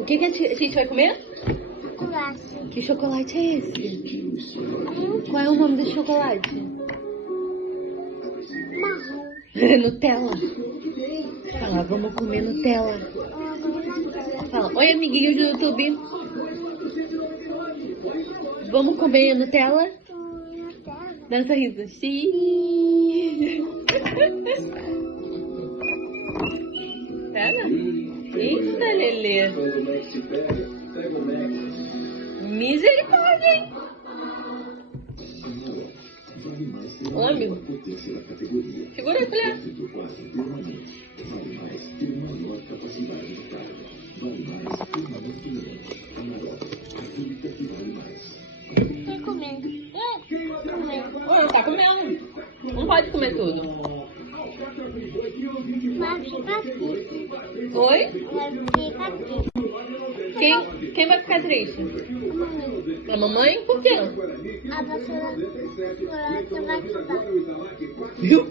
O que a gente vai comer? Chocolate. Que chocolate é esse? Qual é o nome do chocolate? Marrom. Nutella. Fala, vamos comer Nutella. Fala, oi amiguinhos do YouTube. Vamos comer Nutella? Dá um sorriso. Sim. Pega. Eita, Lelê. Misericórdia, hein? Ô, amigo. Segura aí, colher. Tô comendo. Tá comendo. Não pode comer tudo. Vai ficar aqui. Oi? Vai ficar aqui. Quem vai ficar triste? Mamãe. A mamãe? Por quê? A vassoura vai te dar. Viu?